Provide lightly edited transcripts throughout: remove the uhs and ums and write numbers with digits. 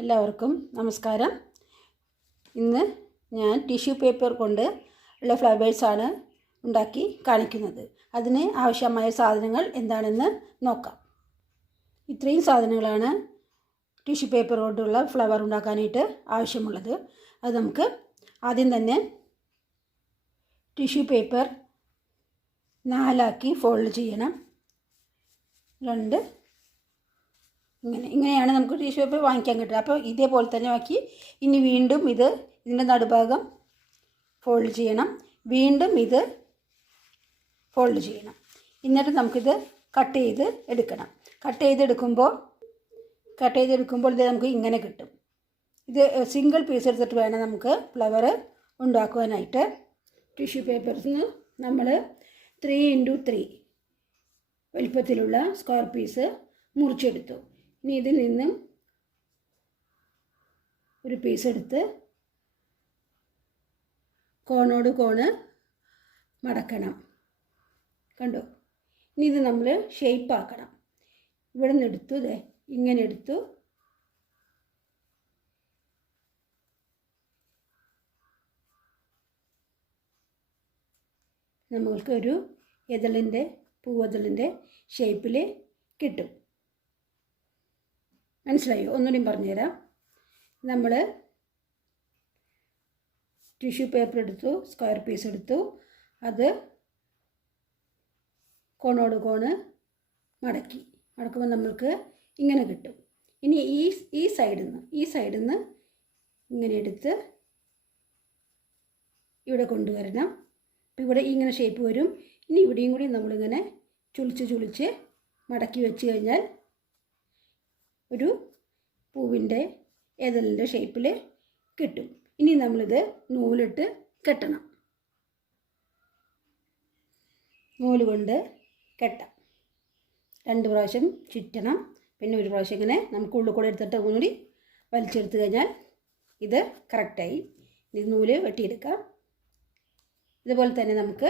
എല്ലാവർക്കും നമസ്കാരം. ഇന്ന് ഞാൻ ടിഷ്യൂ പേപ്പർ കൊണ്ട് ഉള്ള ഫ്ലവേഴ്സാണ് ഉണ്ടാക്കി കാണിക്കുന്നത്. അതിന് ആവശ്യമായ സാധനങ്ങൾ എന്താണെന്ന് നോക്കാം. ഇത്രയും സാധനങ്ങളാണ് ടിഷ്യൂ പേപ്പർ കൊണ്ടുള്ള ഫ്ലവർ ഉണ്ടാക്കാനായിട്ട് ആവശ്യമുള്ളത്. അത് നമുക്ക് ആദ്യം തന്നെ ടിഷ്യൂ പേപ്പർ 4 ഫോൾഡ് ചെയ്യണം. ഇങ്ങനെയാണ് നമുക്ക് ടിഷ്യൂ പേപ്പർ വാങ്ങിക്കാൻ കിട്ടുക. അപ്പോൾ ഇതേപോലെ തന്നെ ആക്കി ഇനി വീണ്ടും ഇതിൻ്റെ നടുഭാഗം ഫോൾഡ് ചെയ്യണം. വീണ്ടും ഇത് ഫോൾഡ് ചെയ്യണം. എന്നിട്ട് നമുക്കിത് കട്ട് ചെയ്ത് എടുക്കണം. കട്ട് ചെയ്തെടുക്കുമ്പോൾ ഇത് നമുക്ക് ഇങ്ങനെ കിട്ടും. ഇത് സിംഗിൾ പീസ് എടുത്തിട്ട് വേണം നമുക്ക് ഫ്ലവർ ഉണ്ടാക്കുവാനായിട്ട്. ടിഷ്യൂ പേപ്പേഴ്സിന് നമ്മൾ 3x3 വലിപ്പത്തിലുള്ള സ്ക്വയർ പീസ് മുറിച്ചെടുത്തു. ഇനി ഇതിൽ നിന്നും ഒരു പീസ് എടുത്ത് കോണോട് കോണ് മടക്കണം. കണ്ടോ? ഇനി ഇത് നമ്മൾ ഷേപ്പ് ആക്കണം. ഇവിടെ നിന്ന് എടുത്തു, ഇങ്ങനെ എടുത്തു. നമ്മൾക്കൊരു പൂവതളിൻ്റെ ഷേപ്പിൽ കിട്ടും. മനസ്സിലായോ? ഒന്നുകൂടി പറഞ്ഞുതരാം. നമ്മൾ ടിഷ്യൂ പേപ്പർ എടുത്തു, സ്ക്വയർ പീസ് എടുത്തു, അത് കോണോട് കോണ് മടക്കുമ്പോൾ നമ്മൾക്ക് ഇങ്ങനെ കിട്ടും. ഇനി ഈ സൈഡിൽ നിന്ന് ഇങ്ങനെ എടുത്ത് ഇവിടെ കൊണ്ടുവരണം. അപ്പോൾ ഇവിടെ ഇങ്ങനെ ഷേപ്പ് വരും. ഇനി ഇവിടെയും കൂടി നമ്മളിങ്ങനെ ചുളിച്ച് മടക്കി വെച്ച് കഴിഞ്ഞാൽ ഒരു പൂവിൻ്റെ ഏതലിൻ്റെ ഷേപ്പിൽ കിട്ടും. ഇനി നമ്മളിത് നൂലിട്ട് കെട്ടണം. നൂല് കൊണ്ട് കെട്ടാം. 2 പ്രാവശ്യം ചുറ്റണം. പിന്നെ ഒരു പ്രാവശ്യം ഇങ്ങനെ നമുക്ക് ഉള്ളിൽ കൂടെ എടുത്തിട്ട് ഒന്നുകൂടി വലിച്ചെടുത്ത് കഴിഞ്ഞാൽ ഇത് കറക്റ്റായി. ഇത് നൂല് വെട്ടിയെടുക്കാം. ഇതുപോലെ തന്നെ നമുക്ക്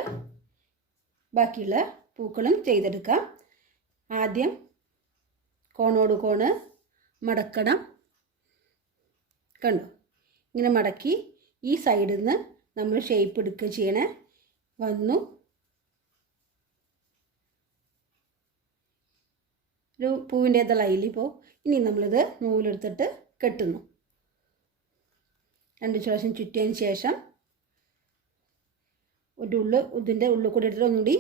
ബാക്കിയുള്ള പൂക്കളും ചെയ്തെടുക്കാം. ആദ്യം കോണോട് കോണ് മടക്കണം. കണ്ടോ? ഇങ്ങനെ മടക്കി ഈ സൈഡിൽ നിന്ന് നമ്മൾ ഷേപ്പ് എടുക്കുക ചെയ്യണേ. വന്നു ഒരു പൂവിൻ്റെ ഇതളായില്ല. ഇപ്പോൾ ഇനി നമ്മളിത് നൂലെടുത്തിട്ട് കെട്ടുന്നു. 2 പ്രാവശ്യം ചുറ്റിയതിന് ശേഷം ഇതിൻ്റെ ഉള്ളിൽ കൂടി എടുത്തിട്ട് ഒന്നുകൂടി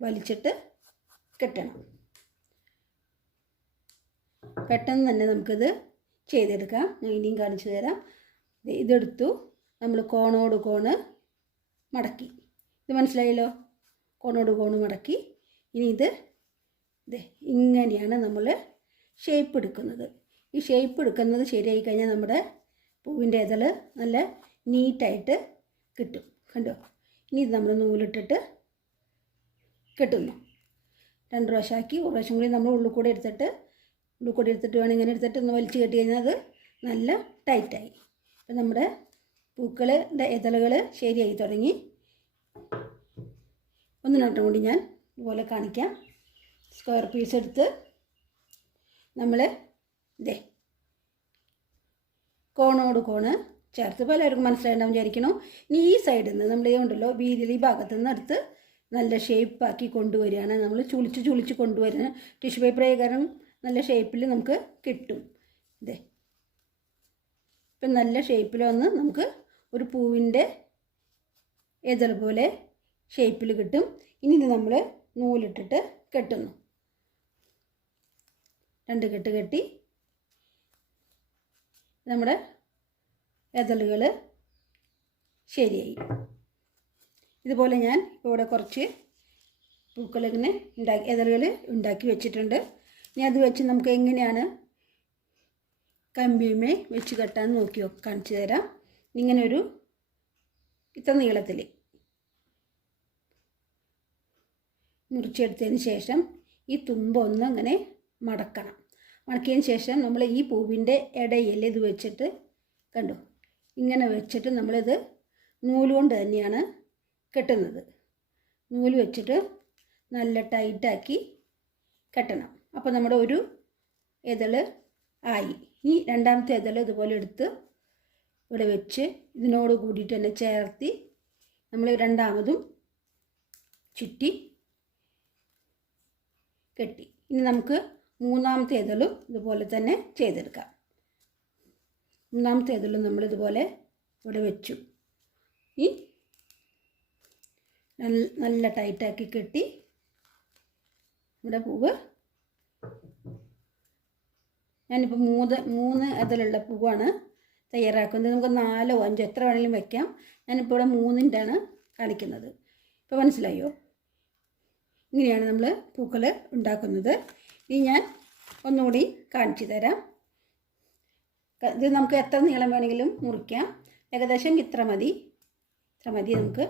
വലിച്ചിട്ട് കെട്ടണം. പെട്ടെന്ന് തന്നെ നമുക്കിത് ചെയ്തെടുക്കാം. ഞാൻ ഇനിയും കാണിച്ചു തരാം. ഇതെടുത്തു, നമ്മൾ കോണോട് കോണ് മടക്കി. ഇത് മനസ്സിലായല്ലോ? കോണോട് കോണ് മടക്കി. ഇനി ഇങ്ങനെയാണ് നമ്മൾ ഷേപ്പ് എടുക്കുന്നത്. ഈ ഷേപ്പ് എടുക്കുന്നത് ശരിയായി കഴിഞ്ഞാൽ നമ്മുടെ പൂവിൻ്റെ ഇതൾ നല്ല നീറ്റായിട്ട് കിട്ടും. കണ്ടോ? ഇനി ഇത് നമ്മൾ നൂലിട്ടിട്ട് കെട്ടുന്നു. 2 പ്രാവശ്യമാക്കി. ഒരു പ്രാവശ്യം കൂടി നമ്മൾ ഉള്ളിൽ കൂടെ എടുത്തിട്ട് വേണം ഇങ്ങനെ എടുത്തിട്ട് ഒന്ന് വലിച്ചു കെട്ടി കഴിഞ്ഞാൽ അത് നല്ല ടൈറ്റായി. അപ്പം നമ്മുടെ പൂക്കളുടെ ഇതളുകൾ ശരിയായി തുടങ്ങി. ഒന്ന് രണ്ടും കൂടി ഞാൻ ഇതുപോലെ കാണിക്കാം. സ്ക്വയർ പീസ് എടുത്ത് നമ്മൾ കോണോട് കോണ് ചേർത്ത് പലർക്കും മനസ്സിലായിട്ടുണ്ടാവും വിചാരിക്കണോ. ഇനി ഈ സൈഡിൽ നിന്ന് നമ്മൾ ഉണ്ടല്ലോ വീതിയിൽ ഈ ഭാഗത്തു നിന്ന് എടുത്ത് നല്ല ഷേപ്പാക്കി കൊണ്ടുവരികയാണ്. നമ്മൾ ചുളിച്ച് കൊണ്ടുവരുന്ന ടിഷ്യൂ പേപ്പർ കാരണം നല്ല ഷേപ്പിൽ നമുക്ക് കിട്ടും. ഇപ്പം നല്ല ഷേപ്പിൽ വന്ന് നമുക്ക് ഒരു പൂവിൻ്റെ ഇതൾ പോലെ ഷേപ്പിൽ കിട്ടും. ഇനി ഇത് നമ്മൾ നൂലിട്ടിട്ട് കെട്ടുന്നു. 2 കെട്ട് കെട്ടി നമ്മുടെ ഇതളുകൾ ശരിയായി. ഇതുപോലെ ഞാൻ ഇവിടെ കുറച്ച് പൂക്കളിങ്ങനെ ഇതളുകൾ ഉണ്ടാക്കി വെച്ചിട്ടുണ്ട്. ഇനി അത് വെച്ച് നമുക്ക് എങ്ങനെയാണ് കമ്പിമേ വെച്ച് കെട്ടാൻ കാണിച്ചു തരാം. ഇങ്ങനെ ഇത്ര നീളത്തിൽ മുറിച്ചെടുത്തതിന് ശേഷം ഈ തുമ്പൊന്ന് അങ്ങനെ മടക്കണം. മടക്കിയതിന് ശേഷം നമ്മൾ ഈ പൂവിൻ്റെ ഇടയിൽ ഇത് വെച്ചിട്ട് കണ്ടോ, ഇങ്ങനെ വെച്ചിട്ട് നമ്മളിത് നൂല് കൊണ്ട് തന്നെയാണ് കെട്ടുന്നത്. നൂല് വെച്ചിട്ട് നല്ല ടൈറ്റാക്കി കെട്ടണം. അപ്പോൾ നമ്മുടെ ഒരു ഇതൾ ആയി. ഈ രണ്ടാമത്തെ ഇതൾ ഇതുപോലെ എടുത്ത് ഇവിടെ വെച്ച് ഇതിനോട് കൂടിയിട്ട് തന്നെ ചേർത്തി നമ്മൾ രണ്ടാമതും ചുറ്റി കെട്ടി. ഇനി നമുക്ക് മൂന്നാമത്തെ ഇതളും ഇതുപോലെ തന്നെ ചെയ്തെടുക്കാം. മൂന്നാമത്തെ ഇതളും നമ്മളിതുപോലെ ഇവിടെ വെച്ചു. ഈ നല്ല ടൈറ്റാക്കി കെട്ടി ഇവിടെ പൂവ് ഞാനിപ്പോൾ മൂന്ന് ഇതളുള്ള പൂവാണ് തയ്യാറാക്കുന്നത്. നമുക്ക് 4 or 5 എത്ര വേണമെങ്കിലും വയ്ക്കാം. ഞാനിപ്പോൾ ഇവിടെ 3ൻ്റെയാണ് കാണിക്കുന്നത്. ഇപ്പോൾ മനസ്സിലായോ? ഇങ്ങനെയാണ് നമ്മൾ പൂക്കൾ ഉണ്ടാക്കുന്നത്. ഇനി ഞാൻ ഒന്നുകൂടി കാണിച്ചു തരാം. ഇത് നമുക്ക് എത്ര നീളം വേണമെങ്കിലും മുറിക്കാം. ഏകദേശം ഇത്ര മതി. നമുക്ക്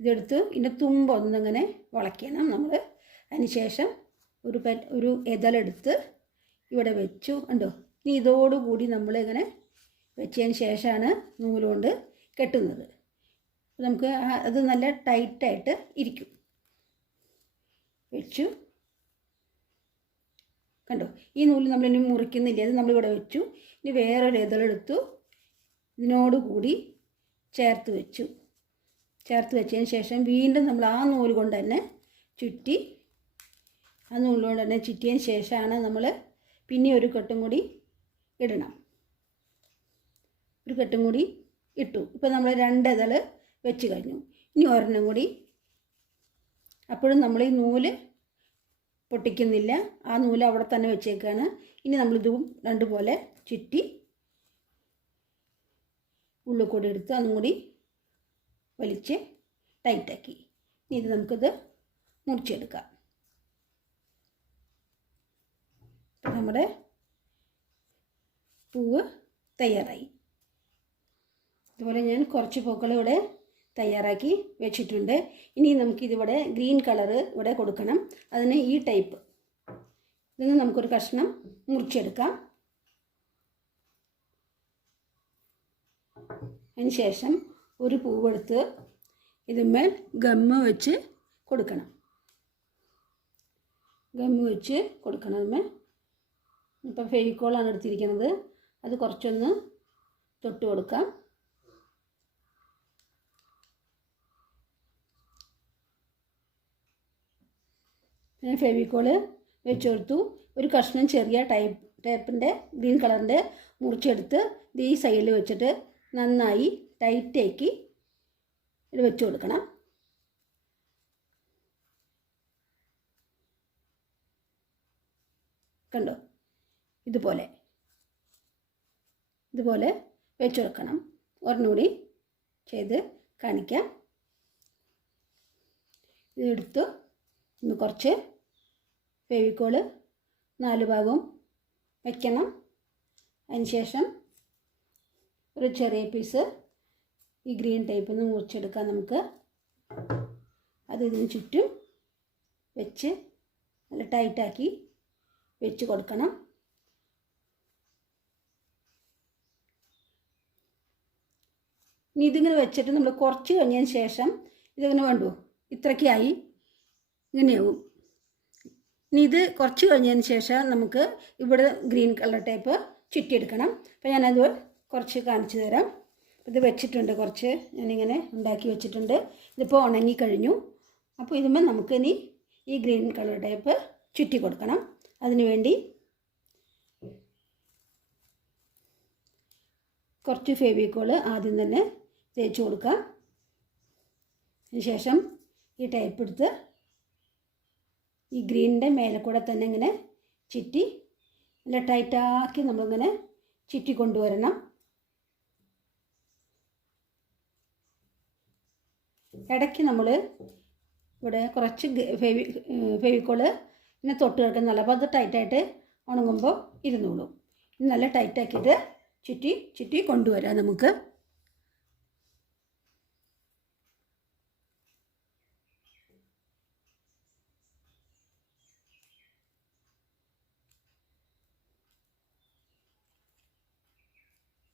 ഇതെടുത്ത് ഇതിൻ്റെ തുമ്പൊന്നിങ്ങനെ വളയ്ക്കണം നമ്മൾ. അതിന് ശേഷം ഒരു ഇതളെടുത്ത് ഇവിടെ വെച്ചു. കണ്ടോ? ഇനി ഇതോടുകൂടി നമ്മളിങ്ങനെ വെച്ചതിന് ശേഷമാണ് നൂലുകൊണ്ട് കെട്ടുന്നത്. നമുക്ക് അത് നല്ല ടൈറ്റായിട്ട് ഇരിക്കും. വെച്ചു. കണ്ടോ? ഈ നൂല് നമ്മളിനി മുറിക്കുന്നില്ല. അത് നമ്മളിവിടെ വെച്ചു. ഇനി വേറൊരു ഇതളെടുത്തു ഇതിനോടുകൂടി ചേർത്ത് വെച്ചതിന് ശേഷം വീണ്ടും നമ്മൾ ആ നൂല് കൊണ്ട് തന്നെ ചുറ്റി, ആ നൂലുകൊണ്ട് തന്നെ ചുറ്റിയതിന് ശേഷമാണ് നമ്മൾ പിന്നെ ഒരു കെട്ടും കൂടി ഇടണം. ഒരു കെട്ടും കൂടി ഇട്ടു. ഇപ്പോൾ നമ്മൾ 2 ഇതൾ വെച്ച് കഴിഞ്ഞു. ഇനി ഒരെണ്ണം കൂടി. അപ്പോഴും നമ്മൾ ഈ നൂല് പൊട്ടിക്കുന്നില്ല. ആ നൂല് അവിടെ തന്നെ വെച്ചേക്കാണ്. ഇനി നമ്മളിതും 2 പോലെ ചുറ്റി ഉള്ളിൽ കൂടി എടുത്ത് അതും കൂടി വലിച്ച് ടൈറ്റാക്കി. ഇനി ഇത് നമുക്കിത് മുറിച്ചെടുക്കാം. അപ്പോൾ നമ്മുടെ പൂവ് തയ്യാറായി. അതുപോലെ ഞാൻ കുറച്ച് പൂക്കൾ ഇവിടെ തയ്യാറാക്കി വെച്ചിട്ടുണ്ട്. ഇനി നമുക്കിതിവിടെ ഗ്രീൻ കളറ് ഇവിടെ കൊടുക്കണം. അതിന് ഈ ടൈപ്പ് ഇതിന് നമുക്കൊരു കഷ്ണം മുറിച്ചെടുക്കാം. അതിന് ശേഷം ഒരു പൂവെടുത്ത് ഇതിന്മേൽ ഗമ്മ് വെച്ച് കൊടുക്കണം. അതിന്മേൽ ഇപ്പോൾ ഫെവിക്കോളാണ് എടുത്തിരിക്കുന്നത്. അത് കുറച്ചൊന്ന് തൊട്ട് കൊടുക്കാം. ഞാൻ ഫെവിക്കോള് വെച്ച് കൊടുത്തു. ഒരു കഷ്ണം ചെറിയ ടൈപ്പിൻ്റെ ഗ്രീൻ കളറിൻ്റെ മുറിച്ചെടുത്ത് ഈ സൈഡിൽ വെച്ചിട്ട് നന്നായി ടൈറ്റാക്കി ഇത് വെച്ച് കൊടുക്കണം. കണ്ടോ? ഇതുപോലെ വെച്ച് കൊടുക്കണം. ഒരെണ്ണൂടി ചെയ്ത് കാണിക്കാം. ഇതെടുത്ത് ഒന്ന് കുറച്ച് ഫെവിക്കോള് 4 ഭാഗവും വയ്ക്കണം. അതിന് ശേഷം ഒരു ചെറിയ പീസ് ഈ ഗ്രീൻ ടൈപ്പിൽ നിന്ന് മുറിച്ചെടുക്കാം നമുക്ക്. അത് ഇതിന് ചുറ്റും വെച്ച് നല്ല ടൈറ്റാക്കി വെച്ച് കൊടുക്കണം. ഇനി ഇതിങ്ങനെ വെച്ചിട്ട് നമ്മൾ കുറച്ച് കഴിഞ്ഞതിന് ശേഷം ഇതിങ്ങനെ വേണ്ടു ഇത്രയ്ക്കായി ഇങ്ങനെയാവും. ഇനി ഇത് കുറച്ച് കഴിഞ്ഞതിന് ശേഷം നമുക്ക് ഇവിടെ ഗ്രീൻ കളർ ടൈപ്പ് ചുറ്റിയെടുക്കണം. അപ്പോൾ ഞാനത് കുറച്ച് കാണിച്ചു തരാം. ഇത് വെച്ചിട്ടുണ്ട്, കുറച്ച് ഞാനിങ്ങനെ ഉണ്ടാക്കി വെച്ചിട്ടുണ്ട്. ഇതിപ്പോൾ ഉണങ്ങിക്കഴിഞ്ഞു. അപ്പോൾ ഇതുമ്പോൾ നമുക്കിനി ഈ ഗ്രീൻ കളർ ടൈപ്പ് ചുറ്റി കൊടുക്കണം. അതിന് വേണ്ടി കുറച്ച് ഫെവിക്കോള് ആദ്യം തന്നെ തേച്ച് കൊടുക്കാം. അതിനുശേഷം ഈ ടൈപ്പ് എടുത്ത് ഈ ഗ്രീനിൻ്റെ മേലെ കൂടെ തന്നെ ഇങ്ങനെ ചുറ്റി നല്ല ടൈറ്റാക്കി നമ്മളിങ്ങനെ ചുറ്റി കൊണ്ടുവരണം. ഇടയ്ക്ക് നമ്മൾ ഇവിടെ കുറച്ച് ഫെവിക്കോള് ഇങ്ങനെ തൊട്ട് കിടക്കുന്നല്ല. അപ്പോൾ അത് ടൈറ്റായിട്ട് ഉണങ്ങുമ്പോൾ ഇരുന്നോളും. നല്ല ടൈറ്റാക്കിയിട്ട് ചുറ്റി കൊണ്ടുവരാം നമുക്ക്.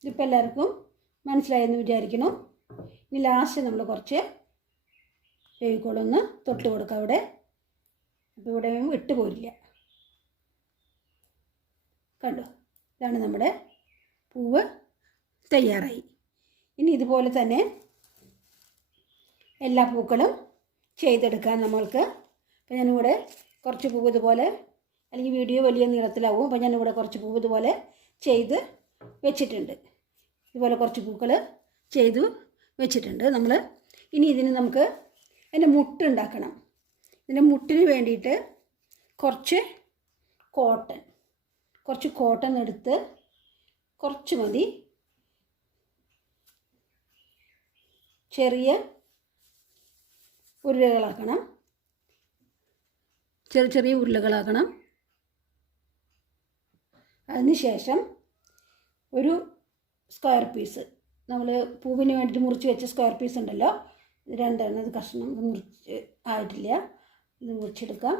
ഇതിപ്പോൾ എല്ലാവർക്കും മനസ്സിലായെന്ന് വിചാരിക്കുന്നു. ഇനി ലാസ്റ്റ് നമ്മൾ കുറച്ച് ഫെവിക്കോളൊന്ന് തൊട്ട് കൊടുക്കാം അവിടെ. അപ്പോൾ ഇവിടെ വിട്ട് പോരില്ല. കണ്ടോ? ഇതാണ് നമ്മുടെ പൂവ് തയ്യാറായി. ഇനി ഇതുപോലെ തന്നെ എല്ലാ പൂക്കളും ചെയ്തെടുക്കാം നമ്മൾക്ക്. അപ്പോൾ ഞാനിവിടെ കുറച്ച് പൂവ് ഇതുപോലെ, അല്ലെങ്കിൽ വീഡിയോ വലിയ നീളത്തിലാവും, അപ്പോൾ ഞാനിവിടെ കുറച്ച് പൂവ് ഇതുപോലെ ചെയ്ത് വെച്ചിട്ടുണ്ട്. ഇതുപോലെ കുറച്ച് പൂക്കൾ ചെയ്തു വെച്ചിട്ടുണ്ട് നമ്മൾ. ഇനി ഇതിന് നമുക്ക് അതിൻ്റെ മുട്ട് ഉണ്ടാക്കണം. ഇതിൻ്റെ മുട്ടിന് വേണ്ടിയിട്ട് കുറച്ച് കോട്ടൺ എടുത്ത്, കുറച്ച് മതി, ചെറിയ ഉരുളകളാക്കണം, ചെറിയ ഉരുളകളാക്കണം. അതിനുശേഷം ഒരു സ്ക്വയർ പീസ്, നമ്മൾ പൂവിന് വേണ്ടിയിട്ട് മുറിച്ച് വെച്ച സ്ക്വയർ പീസ് ഉണ്ടല്ലോ, രണ്ടെണ്ണം, ഇത് കഷ്ണം, ഇത് മുറിച്ച് ആയിട്ടില്ല, ഇത് മുറിച്ചെടുക്കാം.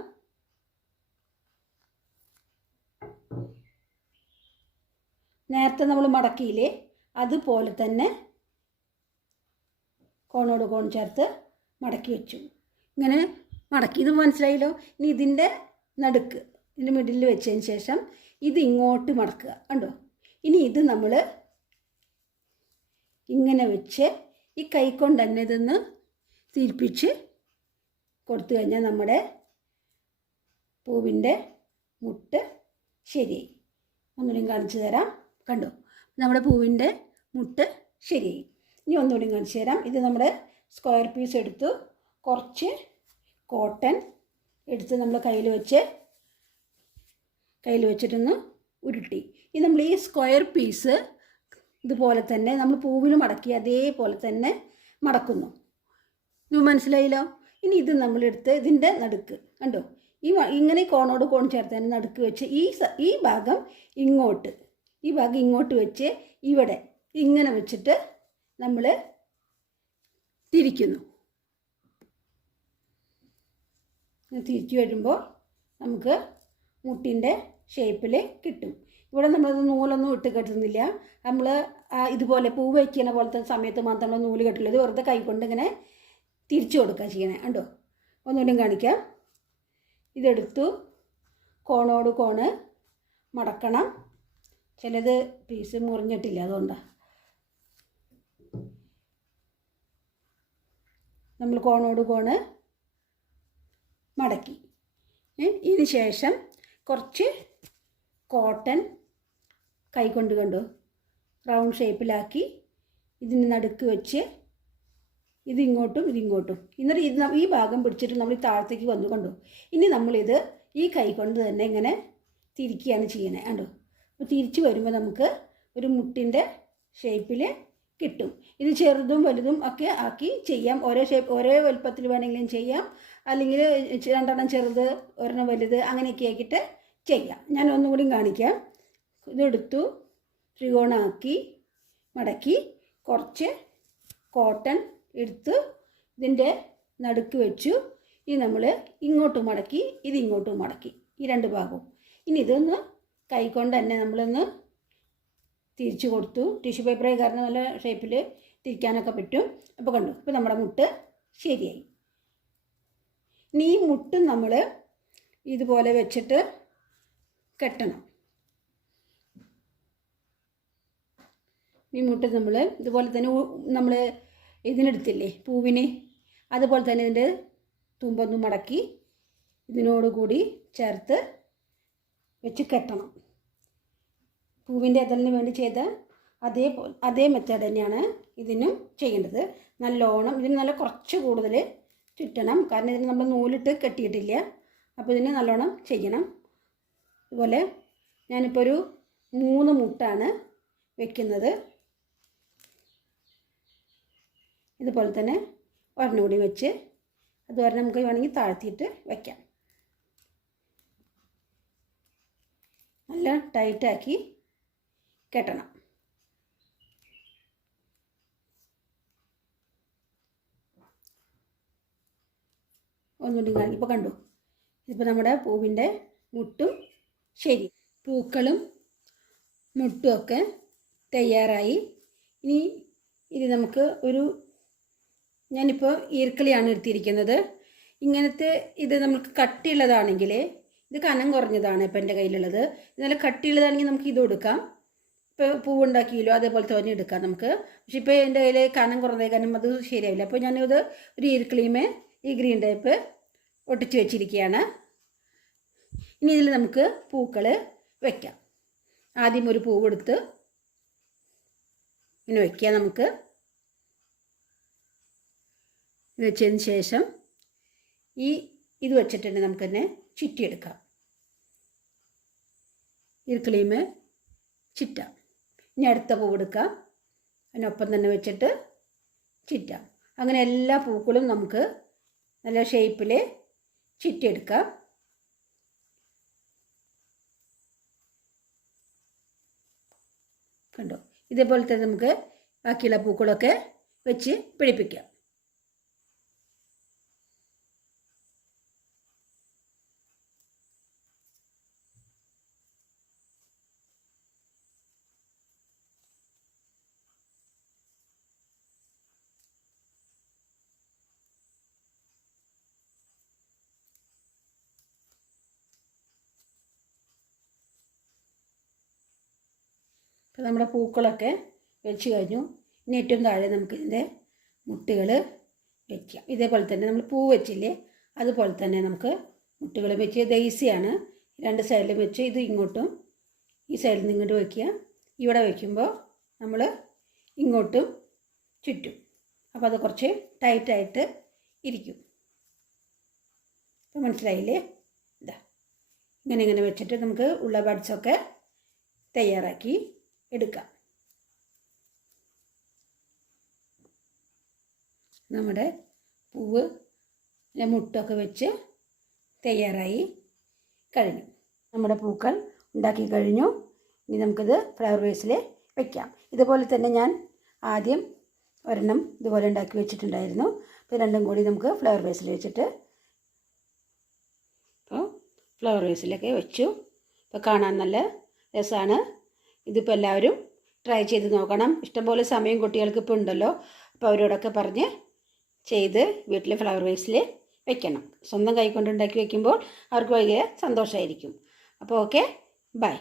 നേരത്തെ നമ്മൾ മടക്കിയില്ലേ, അതുപോലെ തന്നെ കോണോട് കോൺ ചേർത്ത് മടക്കി വെച്ചു. ഇങ്ങനെ മടക്കി, ഇത് മനസ്സിലായല്ലോ. ഇനി ഇതിൻ്റെ നടുക്ക്, ഇതിൻ്റെ മിഡിലിൽ വെച്ചതിന് ശേഷം ഇത് ഇങ്ങോട്ട് മടക്കുക, കണ്ടോ. ഇനി ഇത് നമ്മൾ ഇങ്ങനെ വെച്ച് ഈ കൈ കൊണ്ട് തന്നെ ഇതൊന്ന് തിരിപ്പിച്ച് കൊടുത്തു കഴിഞ്ഞാൽ നമ്മുടെ പൂവിൻ്റെ മുട്ട് ശരിയായി. ഒന്നുകൂടി കാണിച്ചു തരാം, കണ്ടോ, നമ്മുടെ പൂവിൻ്റെ മുട്ട് ശരിയായി. ഇനി ഒന്നുകൂടി കാണിച്ചു തരാം. ഇത് നമ്മുടെ സ്ക്വയർ പീസ് എടുത്തു, കുറച്ച് കോട്ടൺ എടുത്ത് നമ്മൾ കയ്യിൽ വെച്ചിട്ടൊന്ന് ഉരുട്ടി. ഇനി നമ്മൾ ഈ സ്ക്വയർ പീസ് ഇതുപോലെ തന്നെ നമ്മൾ പൂവിന് മടക്കി അതേപോലെ തന്നെ മടക്കുന്നു. ഇത് മനസ്സിലായില്ലോ. ഇനി ഇത് നമ്മളെടുത്ത് ഇതിൻ്റെ നടുക്ക്, കണ്ടോ, ഇങ്ങനെ കോണോട് കോൺ ചേർത്ത് തന്നെ നടുക്ക് വെച്ച് ഈ ഭാഗം ഇങ്ങോട്ട് വെച്ച് ഇവിടെ ഇങ്ങനെ വെച്ചിട്ട് നമ്മൾ തിരിക്കുന്നു. തിരിച്ചു വരുമ്പോൾ നമുക്ക് മുട്ടിൻ്റെ ഷേപ്പിൽ കിട്ടും. ഇവിടെ നമ്മളത് നൂലൊന്നും ഇട്ട് കെട്ടുന്നില്ല. നമ്മൾ ഇതുപോലെ പൂ വയ്ക്കുന്ന പോലത്തെ സമയത്ത് മാത്രം നമ്മൾ നൂല് കെട്ടില്ല. ഇത് വെറുതെ കൈകൊണ്ട് ഇങ്ങനെ തിരിച്ചു കൊടുക്കുക ചെയ്യണേ, കണ്ടോ. ഒന്നുകൂടി കാണിക്കാം. ഇതെടുത്തു, കോണോട് കോണ് മടക്കണം. ചിലത് പീസ് മുറിഞ്ഞിട്ടില്ല, അതുകൊണ്ടാണ്. നമ്മൾ കോണോട് കോണ് മടക്കി. ഇതിന് ശേഷം കുറച്ച് കോട്ടൺ കൈകൊണ്ട്, കണ്ടോ, റൗണ്ട് ഷേപ്പിലാക്കി ഇതിന് നടുക്ക് വെച്ച് ഇതിങ്ങോട്ടും എന്നിട്ട് ഈ ഭാഗം പിടിച്ചിട്ട് നമ്മൾ ഈ താഴത്തേക്ക് വന്നു, കണ്ടോ. ഇനി നമ്മളിത് ഈ കൈ കൊണ്ട് തന്നെ ഇങ്ങനെ തിരിക്കുകയാണ് ചെയ്യണേ, കണ്ടോ. അപ്പോൾ തിരിച്ച് വരുമ്പോൾ നമുക്ക് ഒരു മുട്ടിൻ്റെ ഷേപ്പിൽ കിട്ടും. ഇത് ചെറുതും വലുതും ഒക്കെ ആക്കി ചെയ്യാം. ഓരോ വലുപ്പത്തിൽ വേണമെങ്കിലും ചെയ്യാം, അല്ലെങ്കിൽ രണ്ടെണ്ണം ചെറുത് ഒരെണ്ണം വലുത് അങ്ങനെയൊക്കെ ആക്കിയിട്ട് ചെയ്യാം. ഞാൻ ഒന്നുകൂടി കാണിക്കാം. ഇതെടുത്തു, ത്രികോണമാക്കി മടക്കി, കുറച്ച് കോട്ടൺ എടുത്ത് ഇതിൻ്റെ നടുക്ക് വെച്ചു. ഇത് നമ്മൾ ഇങ്ങോട്ടും മടക്കി, ഇത് ഇങ്ങോട്ടും മടക്കി, ഈ രണ്ട് ഭാഗവും. ഇനി ഇതൊന്ന് കൈകൊണ്ട് തന്നെ നമ്മളൊന്ന് തിരിച്ചു കൊടുത്തു. ടിഷ്യൂ പേപ്പറായി കാരണം നല്ല ഷേപ്പിൽ തിരിക്കാനൊക്കെ പറ്റും. അപ്പോൾ കണ്ടു, ഇപ്പോൾ നമ്മുടെ മുട്ട് ശരിയായി. ഇനി ഈ മുട്ടും നമ്മൾ ഇതുപോലെ വെച്ചിട്ട് കെട്ടണം. ഈ മുട്ട് നമ്മൾ ഇതുപോലെ തന്നെ നമ്മൾ ഇതിനെടുത്തില്ലേ പൂവിന്, അതുപോലെ തന്നെ ഇതിൻ്റെ തുമ്പൊന്ന് മടക്കി ഇതിനോടുകൂടി ചേർത്ത് വെച്ച് കെട്ടണം. പൂവിൻ്റെ ഇതളിന് വേണ്ടി ചെയ്ത അതേ മെത്തേഡ് തന്നെയാണ് ഇതിനും ചെയ്യേണ്ടത്. നല്ലോണം ഇതിന് നല്ല കുറച്ച് കൂടുതൽ ചുറ്റണം, കാരണം ഇതിന് നമ്മൾ നൂലിട്ട് കെട്ടിയിട്ടില്ല. അപ്പോൾ ഇതിന് നല്ലോണം ചെയ്യണം. അതുപോലെ ഞാനിപ്പോൾ ഒരു 3 മുട്ടാണ് വെക്കുന്നത്. ഇതുപോലെ തന്നെ ഒരെണ്ണം കൂടി വെച്ച് അതുപോലെ നമുക്ക് വേണമെങ്കിൽ താഴ്ത്തിയിട്ട് വയ്ക്കാം. നല്ല ടൈറ്റാക്കി കെട്ടണം. ഒന്നുകൂടി കാണി. ഇപ്പോൾ കണ്ടു, ഇപ്പോൾ നമ്മുടെ പൂവിൻ്റെ മുട്ടും ശരി, പൂക്കളും മുട്ടും ഒക്കെ തയ്യാറായി. ഇനി ഇത് നമുക്ക് ഞാനിപ്പോൾ ഈർക്കിളിയാണ് എടുത്തിരിക്കുന്നത്. ഇങ്ങനത്തെ ഇത് നമുക്ക് കട്ടിയുള്ളതാണെങ്കിൽ ഇത് കനം കുറഞ്ഞതാണ് ഇപ്പം എൻ്റെ കയ്യിലുള്ളത്. ഇത് നല്ല കട്ടിയുള്ളതാണെങ്കിൽ നമുക്ക് ഇത് എടുക്കാം. ഇപ്പോൾ പൂവുണ്ടാക്കിയല്ലോ അതേപോലെ തന്നെ എടുക്കാം നമുക്ക്. പക്ഷെ ഇപ്പോൾ എൻ്റെ കയ്യിൽ കനം കുറഞ്ഞത് കാരണം അത് ശരിയാവില്ല. അപ്പോൾ ഞാനിത് ഒരു ഈർക്കിളിമേ ഈ ഗ്രീൻ ടേപ്പ് ഒട്ടിച്ച് വെച്ചിരിക്കുകയാണ്. ഇനി ഇതിൽ നമുക്ക് പൂക്കൾ വയ്ക്കാം. ആദ്യം ഒരു പൂവെടുത്ത് ഇങ്ങനെ വയ്ക്കുക. നമുക്ക് വെച്ചതിന് ശേഷം ഇത് വെച്ചിട്ടുണ്ടെങ്കിൽ നമുക്ക് തന്നെ ചുറ്റിയെടുക്കാം. ഈർക്കിളിമേ ചുറ്റാം. ഇനി അടുത്ത പൂവെടുക്കാം, അതിനൊപ്പം തന്നെ വെച്ചിട്ട് ചുറ്റാം. അങ്ങനെ എല്ലാ പൂക്കളും നമുക്ക് നല്ല ഷേപ്പിൽ ചുറ്റിയെടുക്കാം. കണ്ടോ, ഇതേപോലെ തന്നെ നമുക്ക് ബാക്കിയുള്ള പൂക്കളൊക്കെ വെച്ച് പിടിപ്പിക്കാം. അപ്പോൾ നമ്മുടെ പൂക്കളൊക്കെ വെച്ച് കഴിഞ്ഞു. ഇനി ഏറ്റവും താഴെ നമുക്കിതിൻ്റെ മുട്ടുകൾ വയ്ക്കാം. ഇതേപോലെ തന്നെ നമ്മൾ പൂ വെച്ചില്ലേ അതുപോലെ തന്നെ നമുക്ക് മുട്ടുകൾ വെച്ച് ഈസിയാണ്. രണ്ട് സൈഡിലും വെച്ച് ഇത് ഇങ്ങോട്ടും ഈ സൈഡിൽ നിന്ന് ഇങ്ങോട്ട് വയ്ക്കുക. ഇവിടെ വയ്ക്കുമ്പോൾ നമ്മൾ ഇങ്ങോട്ടും ചുറ്റും. അപ്പോൾ അത് കുറച്ച് ടൈറ്റായിട്ട് ഇരിക്കും. അപ്പോൾ മനസ്സിലായില്ലേ? ഇതാ ഇങ്ങനെ വെച്ചിട്ട് നമുക്ക് ഉള്ള ബഡ്സൊക്കെ തയ്യാറാക്കി എടുക്കാം. നമ്മുടെ പൂവ് മുട്ടൊക്കെ വെച്ച് തയ്യാറായി കഴിഞ്ഞു. നമ്മുടെ പൂക്കൾ ഉണ്ടാക്കി കഴിഞ്ഞു. ഇനി നമുക്കിത് ഫ്ലവർ വേസിൽ വയ്ക്കാം. ഇതുപോലെ തന്നെ ഞാൻ ആദ്യം ഒരെണ്ണം ഇതുപോലെ ഉണ്ടാക്കി വെച്ചിട്ടുണ്ടായിരുന്നു. അപ്പോൾ രണ്ടും കൂടി നമുക്ക് ഫ്ലവർ വേസിൽ വെച്ചിട്ട് അപ്പോൾ ഫ്ലവർ വേസിലൊക്കെ വെച്ചു. അപ്പോൾ കാണാൻ നല്ല രസമാണ്. ഇതിപ്പോൾ എല്ലാവരും ട്രൈ ചെയ്ത് നോക്കണം. ഇഷ്ടംപോലെ സമയം കുട്ടികൾക്ക് ഇപ്പോൾ ഉണ്ടല്ലോ. അപ്പോൾ അവരോടൊക്കെ പറഞ്ഞ് ചെയ്ത് വീട്ടിൽ ഫ്ലവർ വേസിൽ വെക്കണം. സ്വന്തം കൈ കൊണ്ട് ഉണ്ടാക്കി വയ്ക്കുമ്പോൾ അവർക്ക് ഭയങ്കര സന്തോഷമായിരിക്കും. അപ്പോൾ ഓക്കെ, ബൈ.